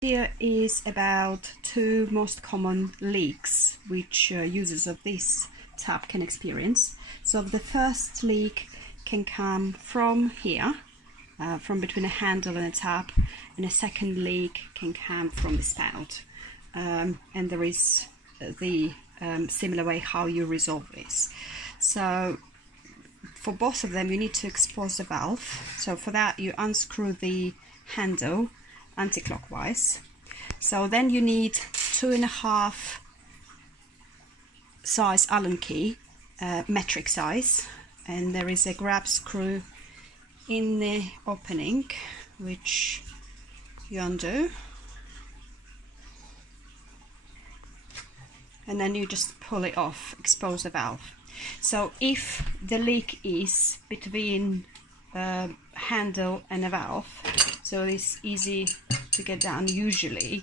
Here is about 2 most common leaks which users of this tap can experience. So the first leak can come from here, from between a handle and a tap, and a second leak can come from the spout. And there is the similar way how you resolve this. So for both of them you need to expose the valve. So for that you unscrew the handle anti-clockwise. So then you need 2.5 size Allen key, metric size, and there is a grab screw in the opening which you undo, and then you just pull it off, expose the valve. So if the leak is between handle and a valve, so it's easy to get down, usually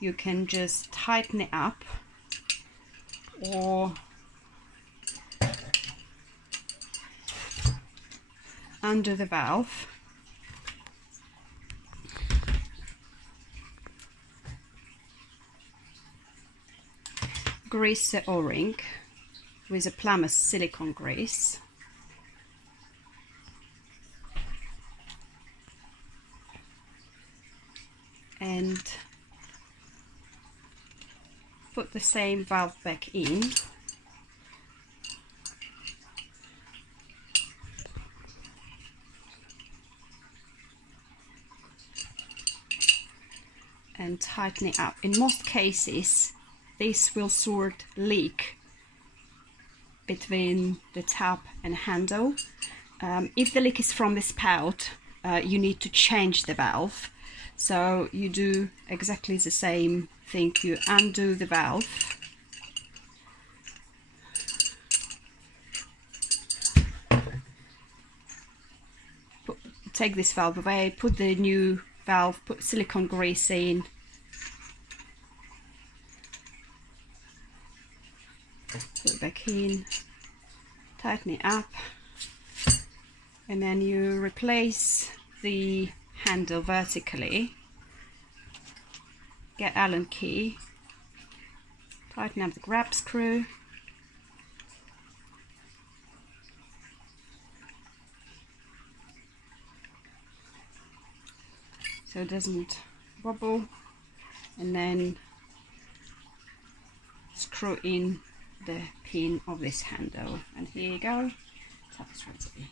you can just tighten it up or undo the valve, grease the O-ring with a plumber's silicone grease, and put the same valve back in. And tighten it up. In most cases this will sort leak between the tap and handle. If the leak is from the spout, you need to change the valve. So you do exactly the same thing. You undo the valve, take this valve away, put the new valve, put silicone grease in, put it back in, tighten it up, and then you replace the handle vertically, get Allen key, tighten up the grab screw, so it doesn't wobble, and then screw in the pin of this handle, and here you go, tap is ready.